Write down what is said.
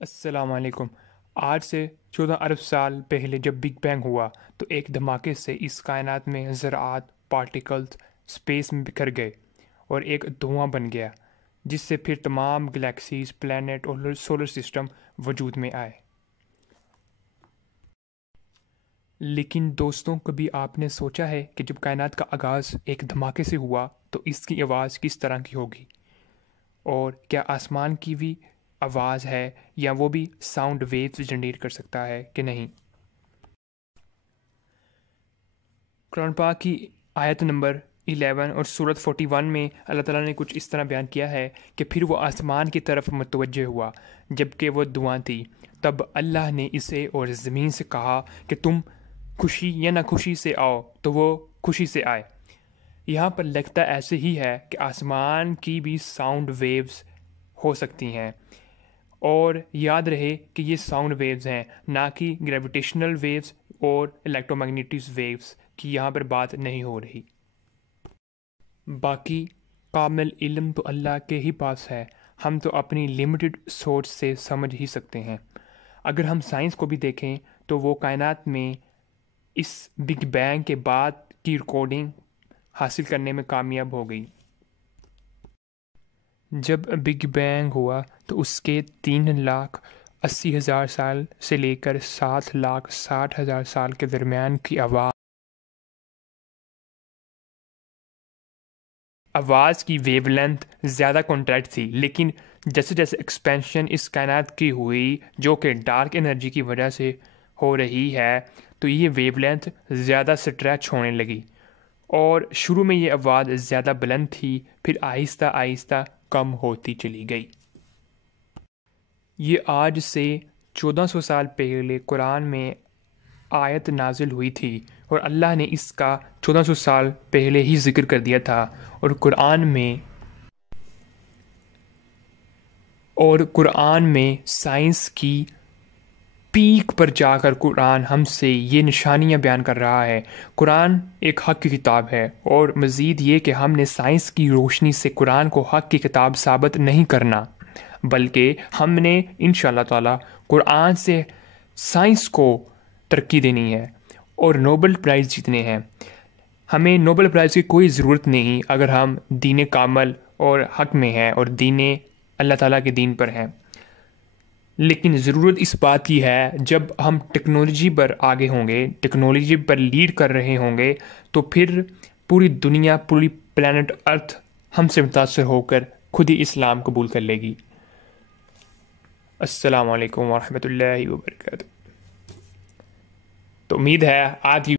السلام علیکم۔ آج سے 14 ارب سال پہلے جب بگ بینگ ہوا تو ایک دھماکے سے اس کائنات میں ذرات پارٹیکلز اسپیس میں بکھر گئے اور ایک دھواں بن گیا، جس سے پھر تمام گلیکسیز، پلانٹ اور سولر سسٹم وجود میں آئے۔ لیکن دوستوں، کبھی آپ نے سوچا ہے کہ جب کائنات کا آغاز ایک دھماکے سے ہوا تو اس کی آواز کس طرح کی ہوگی؟ اور کیا آسمان کی بھی آواز ہے یا وہ بھی ساؤنڈ ویوز جنریٹ کر سکتا ہے کہ نہیں؟ قرآن پاک کی آیت نمبر 11 اور سورت 41 میں اللہ تعالیٰ نے کچھ اس طرح بیان کیا ہے کہ پھر وہ آسمان کی طرف متوجہ ہوا جبکہ وہ دعائیں تھی، تب اللہ نے اسے اور زمین سے کہا کہ تم خوشی یا ناخوشی سے آؤ، تو وہ خوشی سے آئے۔ یہاں پر لگتا ایسے ہی ہے کہ آسمان کی بھی ساؤنڈ ویوز ہو سکتی ہیں، اور یاد رہے کہ یہ ساؤنڈ ویوز ہیں، نہ کہ گریویٹیشنل ویوز اور الیکٹرو میگنیٹک ویوز کی یہاں پر بات نہیں ہو رہی۔ باقی کامل علم تو اللہ کے ہی پاس ہے، ہم تو اپنی لمیٹڈ سوچ سے سمجھ ہی سکتے ہیں۔ اگر ہم سائنس کو بھی دیکھیں تو وہ کائنات میں اس بگ بینگ کے بعد کی ریکارڈنگ حاصل کرنے میں کامیاب ہو گئی۔ جب بگ بینگ ہوا تو اس کے 3,80,000 سال سے لے کر 7,60,000 سال کے درمیان کی آواز کی ویو لینتھ زیادہ کنٹریکٹ تھی، لیکن جیسے جیسے ایکسپینشن اس کائنات کی ہوئی جو کہ ڈارک انرجی کی وجہ سے ہو رہی ہے، تو یہ ویو لینتھ زیادہ سٹریچ ہونے لگی، اور شروع میں یہ آواز زیادہ بلند تھی، پھر آہستہ آہستہ کم ہوتی چلی گئی۔ یہ آج سے 1400 سال پہلے قرآن میں آیت نازل ہوئی تھی، اور اللہ نے اس کا 1400 سال پہلے ہی ذکر کر دیا تھا، اور قرآن میں سائنس کی پیک پر جا کر قرآن ہم سے یہ نشانیاں بیان کر رہا ہے۔ قرآن ایک حق کی کتاب ہے، اور مزید یہ کہ ہم نے سائنس کی روشنی سے قرآن کو حق کی کتاب ثابت نہیں کرنا، بلکہ ہم نے انشاءاللہ تعالی قرآن سے سائنس کو ترقی دینی ہے اور نوبل پرائز جیتنے ہیں۔ ہمیں نوبل پرائز کی کوئی ضرورت نہیں اگر ہم دین کامل اور حق میں ہیں اور دین اللہ تعالیٰ کے دین پر ہیں، لیکن ضرورت اس بات کی ہے جب ہم ٹیکنالوجی پر آگے ہوں گے، ٹیکنالوجی پر لیڈ کر رہے ہوں گے، تو پھر پوری دنیا، پوری پلانٹ ارتھ ہم سے متاثر ہو کر خود ہی اسلام قبول کر لے گی۔ السلام علیکم ورحمۃ اللہ وبرکاتہ۔ تو امید ہے آج کی